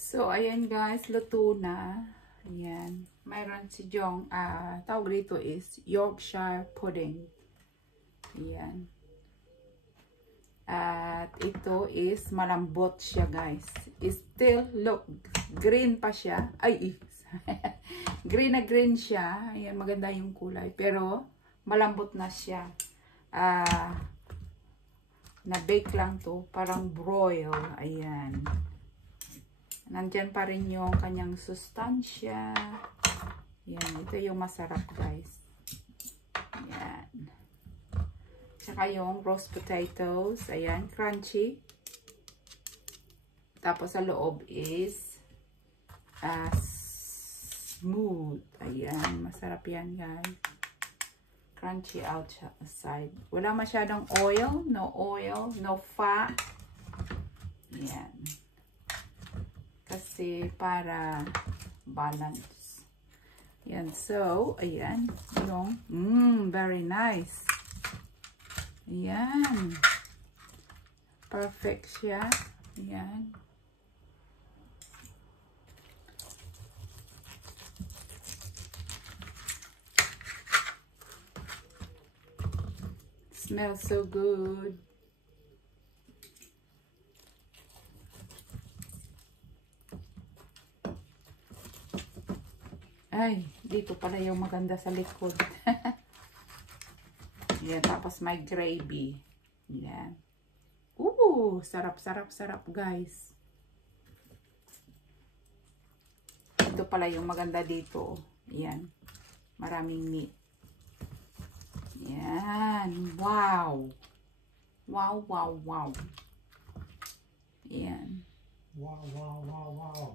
So, ayan guys, luto na. Ayan. Mayroon si Jong, tawag dito is Yorkshire pudding. Ayan. At ito is malambot siya guys. Still, look, green pa siya. Ay, green na green siya. Ayan, maganda yung kulay. Pero, malambot na siya. Na-bake lang to. Parang broil. Ayan. Nandyan pa rin yung kanyang sustansya. Yan, ito yung masarap guys. Yan. Tsaka yung roast potatoes. Ayan, crunchy. Tapos sa loob is smooth. Ayan, masarap yan guys. Crunchy outside. Wala masyadong oil, no fat. Yan. Kasi para balance. Yan. So, ayan. Yung, very nice. Ayan. Perfect siya. Ayan. Smells so good. Ay, dito pala yung maganda sa likod. Yan, tapos may gravy. Yan. Sarap, sarap, sarap, guys. Ito pala yung maganda dito. Yan. Maraming meat. Yan. Wow. Wow, wow, wow. Yan. Wow, wow, wow, wow.